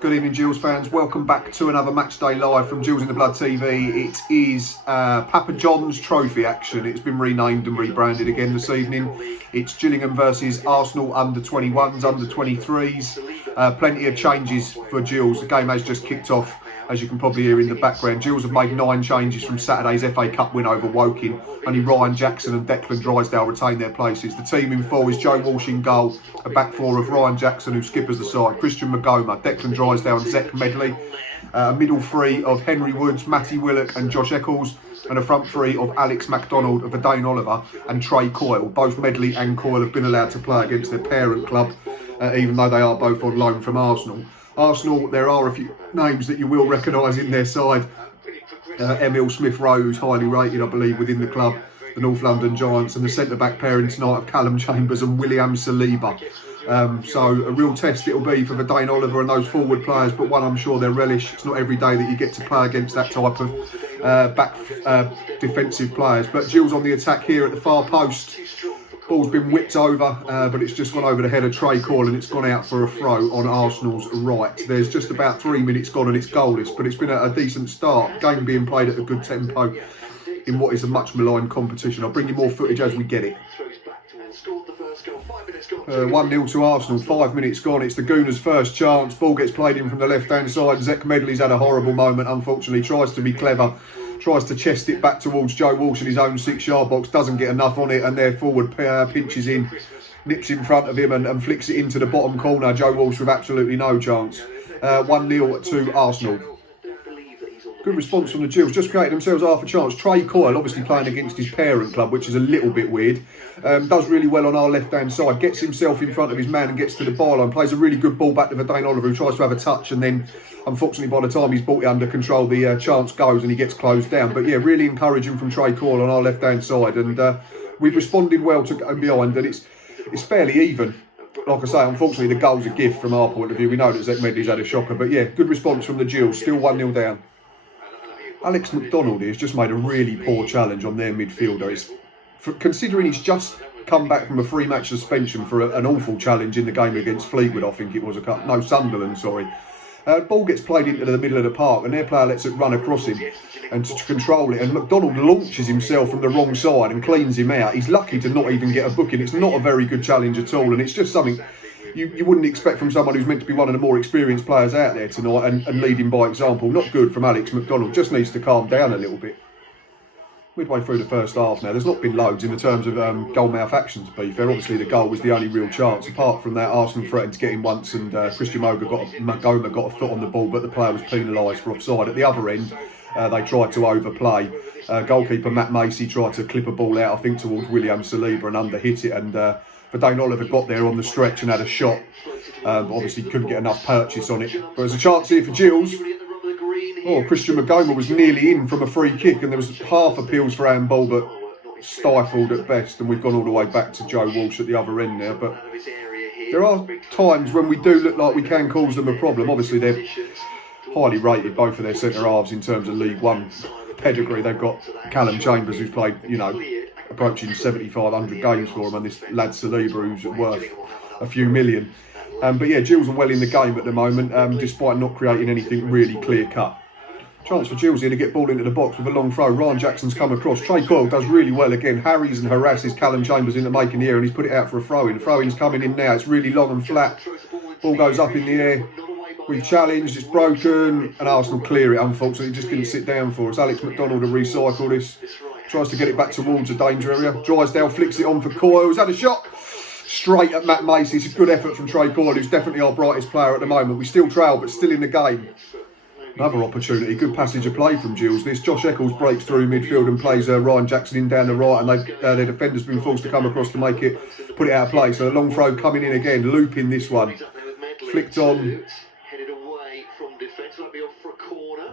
Good evening, Gills fans. Welcome back to another match day live from Gills in the Blood TV. It is Papa John's Trophy action. It's been renamed and rebranded again this evening. It's Gillingham versus Arsenal under-21s, under-23s. Plenty of changes for Gills. The game has just kicked off, as you can probably hear in the background. Gills have made 9 changes from Saturday's FA Cup win over Woking. Only Ryan Jackson and Declan Drysdale retain their places. The team in 4 is Joe Walsh in goal, a back 4 of Ryan Jackson, who skippers the side, Christian Magoma, Declan Drysdale and Zek Medley, a middle 3 of Henry Woods, Matty Willock and Josh Eccles, and a front 3 of Alex MacDonald, of Verdane Oliver and Trey Coyle. Both Medley and Coyle have been allowed to play against their parent club, even though they are both on loan from Arsenal. Arsenal, there are a few names that you will recognise in their side. Emil Smith-Rowe, who's highly rated, I believe, within the club, the North London Giants, and the centre-back pairing tonight of Callum Chambers and William Saliba. So a real test it'll be for Verdane Oliver and those forward players, but one I'm sure they'll relish. It's not every day that you get to play against that type of back defensive players. But Gills on the attack here at the far post. Ball's been whipped over, but it's just gone over the head of Trey Coyle and it's gone out for a throw on Arsenal's right. There's just about 3 minutes gone and it's goalless, but it's been a decent start. Game being played at a good tempo in what is a much maligned competition. I'll bring you more footage as we get it. 1-0 to Arsenal, 5 minutes gone. It's the Gooners' first chance. Ball gets played in from the left-hand side. Zek Medley's had a horrible moment, unfortunately. Tries to be clever. Tries to chest it back towards Joe Walsh in his own 6-yard box. Doesn't get enough on it, and their forward pinches in. Nips in front of him and flicks it into the bottom corner. Joe Walsh with absolutely no chance. 1-0 to Arsenal. Good response from the Gills, just created themselves half a chance. Trey Coyle, obviously playing against his parent club, which is a little bit weird. Does really well on our left-hand side, gets himself in front of his man and gets to the byline. Plays a really good ball back to Verdane Oliver, who tries to have a touch, and then, unfortunately, by the time he's brought it under control, the chance goes and he gets closed down. But yeah, really encouraging from Trey Coyle on our left-hand side, and we've responded well to go behind, and it's fairly even. Like I say, unfortunately, the goal's a gift from our point of view. We know that Zek Medley's had a shocker, but yeah, good response from the Gills. Still 1-0 down. Alex MacDonald has just made a really poor challenge on their midfielder. Considering he's just come back from a 3-match suspension for an awful challenge in the game against Fleetwood, I think it was Sunderland, sorry. Ball gets played into the middle of the park and their player lets it run across him and to control it, and MacDonald launches himself from the wrong side and cleans him out. He's lucky to not even get a booking. It's not a very good challenge at all, and it's just something you wouldn't expect from someone who's meant to be one of the more experienced players out there tonight, and leading by example. Not good from Alex MacDonald. Just needs to calm down a little bit. Midway through the first half now, there's not been loads in the terms of goal mouth action, to be fair. Obviously the goal was the only real chance. Apart from that, Arsenal threatened to get in once, and Christian Magoma got a foot on the ball, but the player was penalised for offside. At the other end, they tried to overplay. Goalkeeper Matt Macy tried to clip a ball out, I think, towards William Saliba and under-hit it, and Verdane Oliver got there on the stretch and had a shot. Obviously couldn't get enough purchase on it. But there's a chance here for Gills. Oh, Christian Magoma was nearly in from a free kick, and there was half appeals for handball, but stifled at best. And we've gone all the way back to Joe Walsh at the other end now. But there are times when we do look like we can cause them a problem. Obviously they're highly rated, both of their centre halves, in terms of League One pedigree. They've got Callum Chambers, who's played, approaching 7,500 games for him, and this lad Saliba, who's worth a few million. But yeah, Gills are well in the game at the moment, despite not creating anything really clear-cut. Chance for Gills here to get ball into the box with a long throw. Ryan Jackson's come across. Trey Coyle does really well again. Harries and harasses Callum Chambers into making the air, and he's put it out for a throw-in. The throw-in's coming in now. It's really long and flat. Ball goes up in the air. We've challenged, it's broken, and Arsenal clear it, unfortunately. It just didn't sit down for us. Alex MacDonald to recycle this. Tries to get it back towards a danger area. Drysdale flicks it on for Coyle, who's had a shot straight at Matt Macy. It's a good effort from Trey Coyle, who's definitely our brightest player at the moment. We still trail, but still in the game. Another opportunity, good passage of play from Gills. This Josh Eccles breaks through midfield and plays Ryan Jackson in down the right, and their defender's been forced to come across to make it, put it out of play. So a long throw coming in again, looping this one. Flicked on.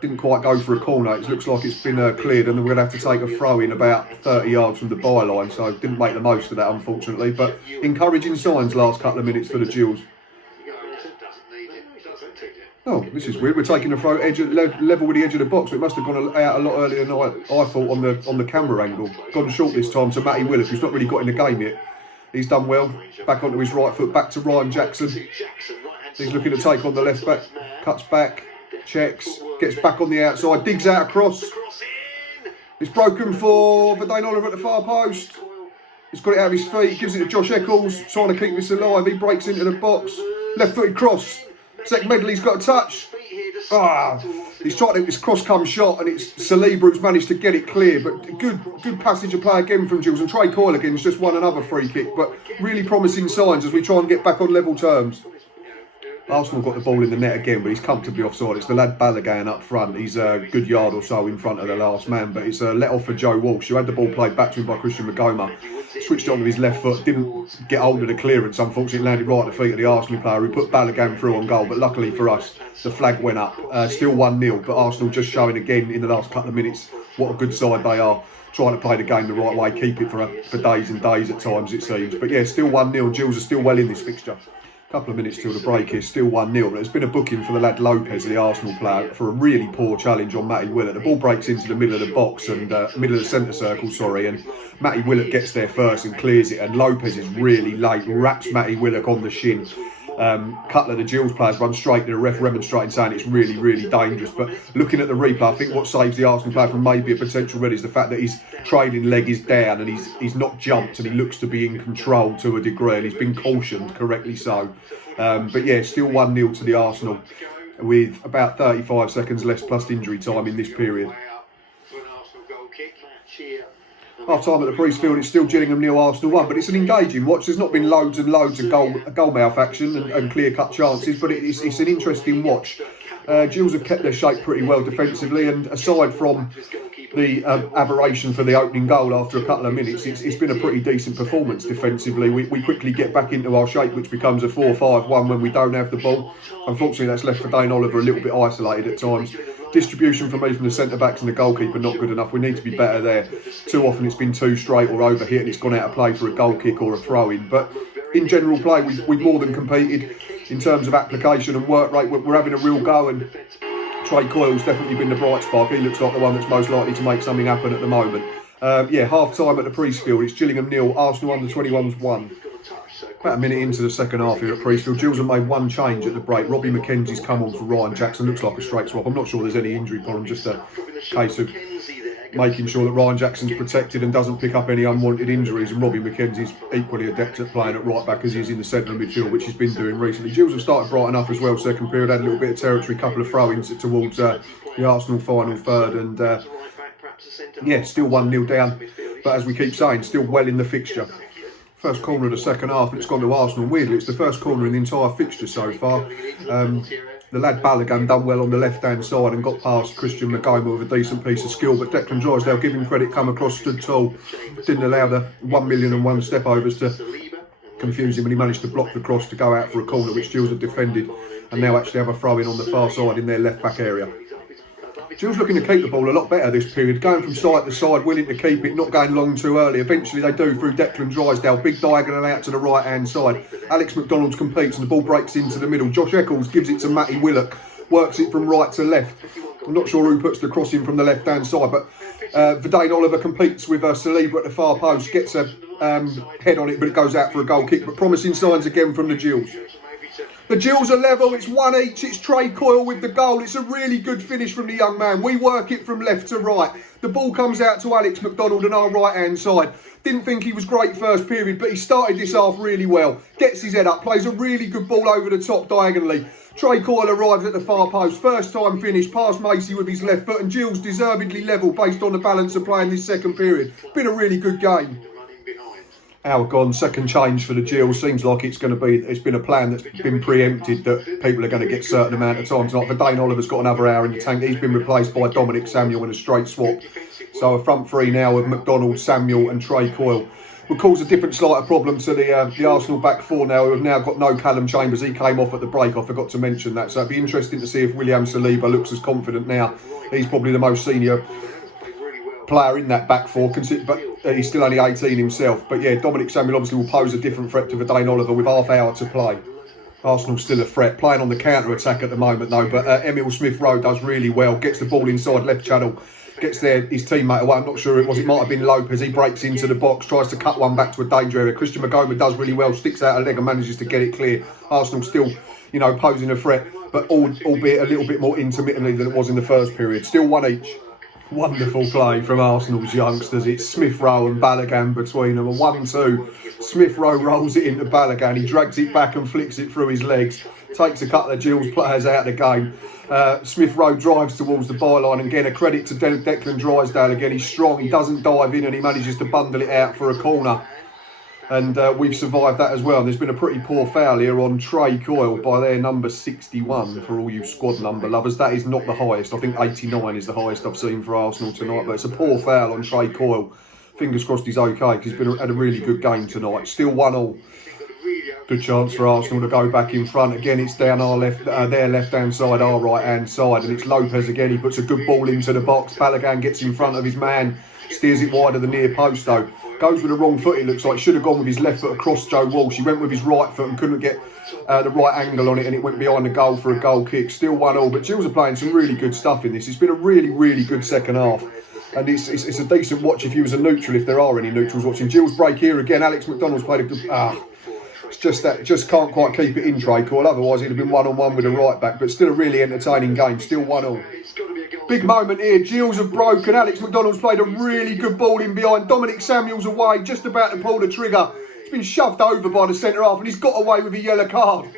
Didn't quite go for a corner. It looks like it's been cleared, and we're going to have to take a throw in about 30 yards from the byline, so didn't make the most of that, unfortunately. But encouraging signs last couple of minutes for the Gills. Oh, this is weird. We're taking a throw level with the edge of the box. It must have gone out a lot earlier than I thought on the camera angle. Gone short this time to Matty Willock, who's not really got in the game yet. He's done well. Back onto his right foot, back to Ryan Jackson. He's looking to take on the left back. cuts back, checks, gets back on the outside, digs out across. It's broken for Verdane Oliver at the far post. He's got it out of his feet, gives it to Josh Eccles, trying to keep this alive. He breaks into the box, left-footed cross. Zach Medley's got a touch. He's trying to, this cross-come shot, and it's Saliba who's managed to get it clear. But good passage of play again from Gills, and Trey Coyle again has just won another free kick. But really promising signs as we try and get back on level terms. Arsenal got the ball in the net again, but he's comfortably offside. It's the lad Balogun up front. He's a good yard or so in front of the last man, but it's a let off for Joe Walsh, who had the ball played back to him by Christian Magoma. Switched on with his left foot, didn't get hold of the clearance, unfortunately landed right at the feet of the Arsenal player who put Balogun through on goal, but luckily for us, the flag went up. Still 1-0, but Arsenal just showing again in the last couple of minutes what a good side they are. Trying to play the game the right way, keep it for days and days at times it seems. But yeah, still 1-0, Gills are still well in this fixture. Couple of minutes till the break here, still 1-0, but there's been a booking for the lad Lopez, the Arsenal player, for a really poor challenge on Matty Willett. The ball breaks into the middle of the box and middle of the centre circle, and Matty Willett gets there first and clears it, and Lopez is really late, wraps Matty Willett on the shin. Couple of the Gills players run straight to the ref, remonstrating, saying it's really, really dangerous. But looking at the replay, I think what saves the Arsenal player from maybe a potential red is the fact that his trailing leg is down and he's not jumped, and he looks to be in control to a degree, and he's been cautioned, correctly so. But yeah, still 1-0 to the Arsenal with about 35 seconds less plus injury time in this period. Half time at the Priestfield, it's still Gillingham 0, Arsenal 1, but it's an engaging watch. There's not been loads and loads of goal mouth action and clear cut chances, but it's an interesting watch. Gills have kept their shape pretty well defensively, and aside from the aberration for the opening goal after a couple of minutes, it's been a pretty decent performance defensively. We quickly get back into our shape, which becomes a 4-5-1 when we don't have the ball. Unfortunately, that's left Verdane Oliver a little bit isolated at times. Distribution for me from the centre-backs and the goalkeeper not good enough. We need to be better there. Too often it's been too straight or overhit and it's gone out of play for a goal kick or a throw-in. But in general play, we've more than competed in terms of application and work rate. We're having a real go, and Trey Coyle's definitely been the bright spark. He looks like the one that's most likely to make something happen at the moment. Yeah, half-time at the Priestfield. It's Gillingham 0, Arsenal under-21s 1. About a minute into the second half here at Priestfield. Gills have made one change at the break. Robbie McKenzie's come on for Ryan Jackson. Looks like a straight swap. I'm not sure there's any injury problem, just a case of making sure that Ryan Jackson's protected and doesn't pick up any unwanted injuries. And Robbie McKenzie's equally adept at playing at right back as he is in the centre of midfield, which he's been doing recently. Gills have started bright enough as well. Second period, had a little bit of territory, couple of throw-ins towards the Arsenal final third. And yeah, still 1-0 down. But as we keep saying, still well in the fixture. First corner of the second half, and it's gone to Arsenal. Weirdly, it's the first corner in the entire fixture so far. The lad Balogun done well on the left-hand side and got past Christian Magoma with a decent piece of skill. But Declan Drysdale, give him credit, come across, stood tall. Didn't allow the 1,000,001 step-overs to confuse him, and he managed to block the cross to go out for a corner, which Gills have defended, and now actually have a throw-in on the far side in their left-back area. Gills looking to keep the ball a lot better this period, going from side to side, willing to keep it, not going long too early. Eventually they do through Declan Drysdale, big diagonal out to the right-hand side. Alex McDonald competes and the ball breaks into the middle. Josh Eccles gives it to Matty Willett, works it from right to left. I'm not sure who puts the cross in from the left-hand side, but Verdane Oliver competes with Saliba at the far post, gets a head on it, but it goes out for a goal kick. But promising signs again from the Gills. The Gills are level, it's 1 each, it's Trey Coyle with the goal. It's a really good finish from the young man. We work it from left to right. The ball comes out to Alex McDonald on our right-hand side. Didn't think he was great first period, but he started this half really well. Gets his head up, plays a really good ball over the top diagonally. Trey Coyle arrives at the far post, first time finish, past Macy with his left foot, and Gills deservedly level based on the balance of play in this second period. Been a really good game. Hour gone, second change for the Gills. Seems like it's been a plan that's been preempted, that people are going to get a certain amount of time tonight. Verdane Oliver's got another hour in the tank. He's been replaced by Dominic Samuel in a straight swap. So a front three now of McDonald, Samuel and Trey Coyle. Will cause a different slight of problem to the Arsenal back four now, who have now got no Callum Chambers. He came off at the break, I forgot to mention that. So it'd be interesting to see if William Saliba looks as confident now. He's probably the most senior player in that back four, but he's still only 18 himself. But yeah, Dominic Samuel obviously will pose a different threat to Verdane Oliver with half hour to play. Arsenal still a threat, playing on the counter-attack at the moment though, but Emil Smith-Rowe does really well, gets the ball inside left channel, gets there, his teammate away, I'm not sure it might have been Lopez. He breaks into the box, tries to cut one back to a danger area. Christian Magoma does really well, sticks out a leg and manages to get it clear. Arsenal still, posing a threat. but albeit a little bit more intermittently than it was in the first period. Still 1 each. Wonderful play from Arsenal's youngsters. It's Smith Rowe and Balogun between them. A 1-2. Smith Rowe rolls it into Balogun. He drags it back and flicks it through his legs. Takes a couple of Gills players out of the game. Smith Rowe drives towards the byline. Again, a credit to Declan Drysdale. Again, he's strong. He doesn't dive in and he manages to bundle it out for a corner. And we've survived that as well. There's been a pretty poor foul here on Trey Coyle by their number 61 for all you squad number lovers. That is not the highest. I think 89 is the highest I've seen for Arsenal tonight. But it's a poor foul on Trey Coyle. Fingers crossed he's okay because he's had a really good game tonight. Still 1-1. Good chance for Arsenal to go back in front. Again, it's down our their left-hand side, our right-hand side. And it's Lopez again. He puts a good ball into the box. Balogun gets in front of his man. Steers it wide of the near post though. Goes with the wrong foot, it looks like. Should have gone with his left foot across Joe Walsh. He went with his right foot and couldn't get the right angle on it, and it went behind the goal for a goal kick. Still 1-1, but Gills are playing some really good stuff in this. It's been a really, really good second half. And it's a decent watch if you was a neutral, if there are any neutrals watching. Gills break here again. Alex McDonald's played a good... It's just that, just can't quite keep it in, Trey Coyle. Otherwise, he'd have been 1-on-1 with a right back. But still a really entertaining game. Still 1-1. Big moment here. Gills have broken. Alex McDonald's played a really good ball in behind. Dominic Samuel's away, just about to pull the trigger. He's been shoved over by the centre half and he's got away with a yellow card.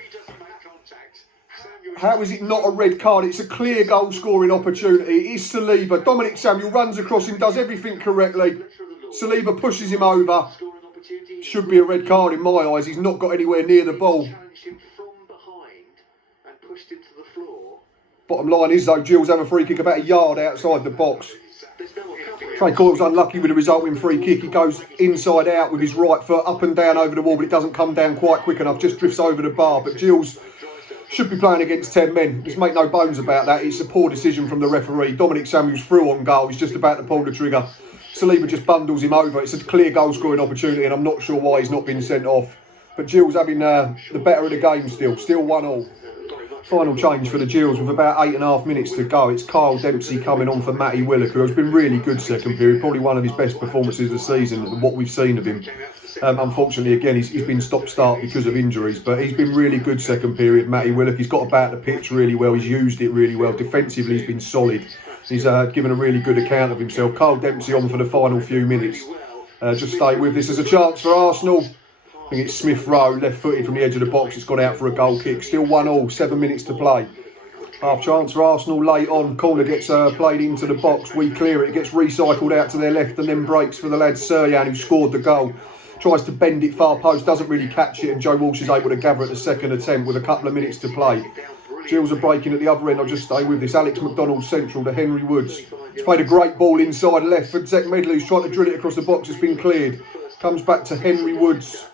How is it not a red card? It's a clear goal scoring opportunity. It is Saliba. Dominic Samuel runs across him, does everything correctly. Saliba pushes him over. Should be a red card in my eyes. He's not got anywhere near the ball. Bottom line is though, Gills have a free kick about a yard outside the box. Trey Coyle's unlucky with the resulting free kick. He goes inside out with his right foot, up and down over the wall, but it doesn't come down quite quick enough, just drifts over the bar. But Gills should be playing against 10 men. Let's make no bones about that. It's a poor decision from the referee. Dominic Samuel's through on goal. He's just about to pull the trigger. Saliba just bundles him over. It's a clear goal scoring opportunity and I'm not sure why he's not been sent off. But Gills having the better of the game still. Still 1-1. Final change for the Gills with about 8.5 minutes to go. It's Kyle Dempsey coming on for Matty Willock, who has been really good second period. Probably one of his best performances of the season, what we've seen of him. Unfortunately, again, he's been stop-start because of injuries, but he's been really good second period, Matty Willock. He's got about the pitch really well. He's used it really well. Defensively, he's been solid. He's given a really good account of himself. Kyle Dempsey on for the final few minutes. Just stay with this. There's a chance for Arsenal. I think it's Smith Rowe, left-footed from the edge of the box. It's gone out for a goal kick. Still 1-1, 7 minutes to play. Half chance for Arsenal late on. Corner gets played into the box. We clear it. It gets recycled out to their left and then breaks for the lad Suryan, who scored the goal. Tries to bend it far post, doesn't really catch it, and Joe Walsh is able to gather at the second attempt with a couple of minutes to play. Gills are breaking at the other end. I'll just stay with this. Alex McDonald central to Henry Woods. He's played a great ball inside left for Zach Medley, who's trying to drill it across the box. It's been cleared. Comes back to Henry Woods,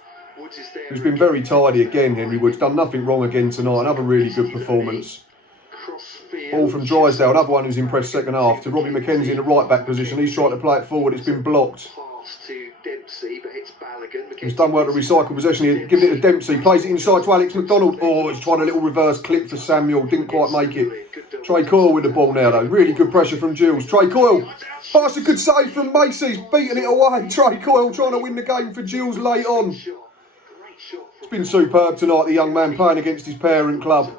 who's been very tidy again. Henry Woods done nothing wrong again tonight. Another really good performance. Ball from Drysdale, another one who's impressed second half, to Robbie McKenzie in the right back position. He's tried to play it forward. It's been blocked. He's done well to recycle possession here, giving it to Dempsey, plays it inside to Alex McDonald. Oh, he's tried a little reverse clip for Samuel, didn't quite make it. Trey Coyle with the ball now though, really good pressure from Gills. Trey Coyle, oh, that's a good save from Macy's, beating it away. Trey Coyle trying to win the game for Gills late on. It's been superb tonight, the young man playing against his parent club.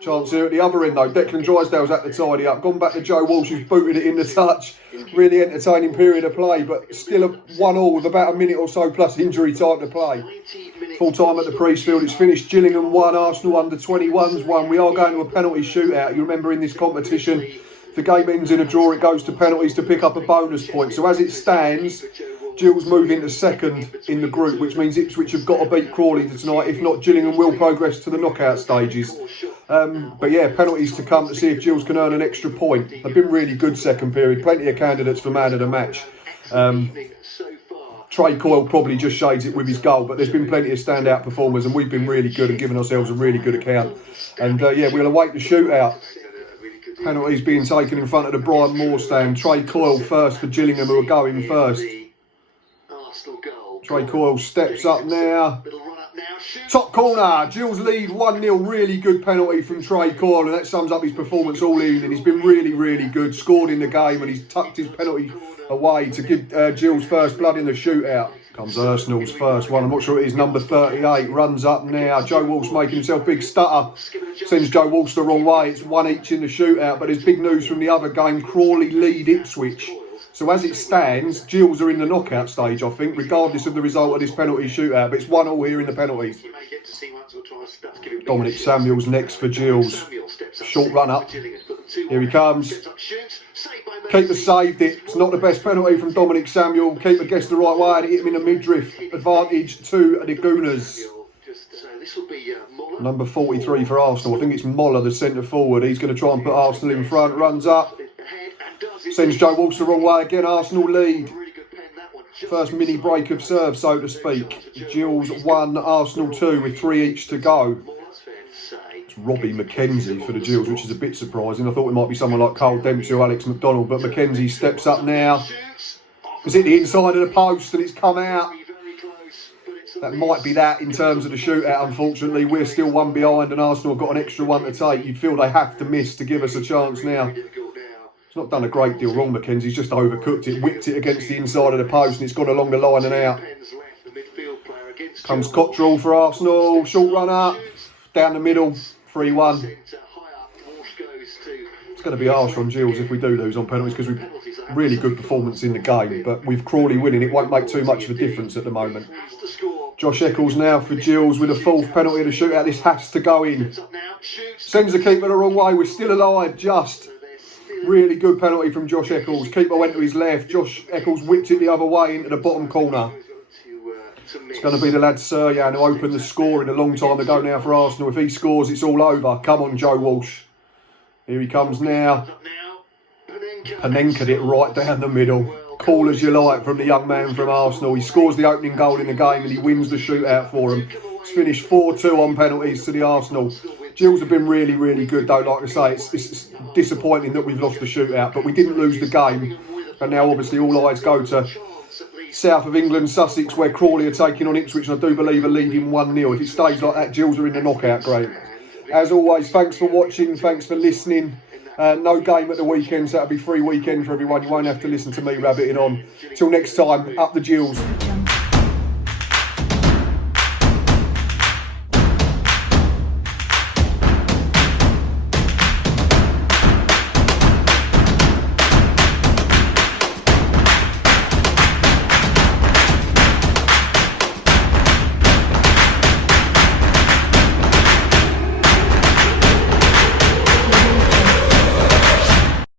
Chance here at the other end though. Declan Drysdale's at the tidy up. Gone back to Joe Walsh, who's booted it in the touch. Really entertaining period of play, but still a 1-1 with about a minute or so plus injury time to play. Full time at the Priestfield. It's finished. Gillingham 1, Arsenal under 21s 1. We are going to a penalty shootout. You remember in this competition, if the game ends in a draw, it goes to penalties to pick up a bonus point. So as it stands, Gills move into second in the group, which means Ipswich have got to beat Crawley tonight. If not, Gillingham will progress to the knockout stages. But yeah, penalties to come to see if Gills can earn an extra point. They've been really good second period. Plenty of candidates for man of the match. Trey Coyle probably just shades it with his goal, but there's been plenty of standout performers and we've been really good and given ourselves a really good account. And yeah, we'll await the shootout. Penalties being taken in front of the Brian Moore stand. Trey Coyle first for Gillingham, who are going first. Trey Coyle steps up now. Top corner, Gills lead 1-0. Really good penalty from Trey Coyle, and that sums up his performance all evening. He's been really, really good. Scored in the game, and he's tucked his penalty away to give Gills first blood in the shootout. Comes Arsenal's first one. I'm not sure it is number 38. Runs up now. Joe Walsh making himself big stutter. Sends Joe Walsh the wrong way. It's 1 each in the shootout. But there's big news from the other game. Crawley lead Ipswich. So as it stands, Gills are in the knockout stage, I think, regardless of the result of this penalty shootout. But it's 1-1 here in the penalties. Dominic Samuels next for Gills. Short run up. Here he comes. Keeper saved it. It's not the best penalty from Dominic Samuel. Keeper guessed the right way and hit him in the midriff. Advantage to the Gooners. Number 43 for Arsenal. I think it's Moller, the centre forward. He's going to try and put Arsenal in front. Runs up. Sends Joe Walsh the wrong way again. Arsenal lead. First mini break of serve, so to speak. Gills 1, Arsenal 2 with 3 each to go. It's Robbie McKenzie for the Gills, which is a bit surprising. I thought it might be someone like Cole Dempsey or Alex McDonald, but McKenzie steps up now. It's hit the inside of the post and it's come out. That might be that in terms of the shootout, unfortunately. We're still one behind and Arsenal have got an extra one to take. You'd feel they have to miss to give us a chance now. He's not done a great deal wrong, McKenzie's just overcooked it, whipped it against the inside of the post and it's gone along the line and out. Comes Cottrell for Arsenal, short run up, down the middle, 3-1. It's going to be harsh on Gills if we do lose on penalties because we've really good performance in the game, but with Crawley winning it won't make too much of a difference at the moment. Josh Eccles now for Gills with a 4th penalty of the shootout. This has to go in. Sends the keeper the wrong way, we're still alive just. Really good penalty from Josh Eccles. Keeper went to his left. Josh Eccles whipped it the other way into the bottom corner. It's going to be the lad Suryan who opened the scoring a long time ago now for Arsenal. If he scores, it's all over. Come on, Joe Walsh. Here he comes now. Panenka it right down the middle. Call as you like from the young man from Arsenal. He scores the opening goal in the game and he wins the shootout for him. It's finished 4-2 on penalties to the Arsenal. Gills have been really, really good though, like I say. It's disappointing that we've lost the shootout, but we didn't lose the game. And now obviously all eyes go to south of England, Sussex, where Crawley are taking on Ipswich, and I do believe are leading 1-0. If it stays like that, Gills are in the knockout, great. As always, thanks for watching, thanks for listening. No game at the weekend, so that'll be free weekend for everyone. You won't have to listen to me rabbiting on. Till next time, up the Gills.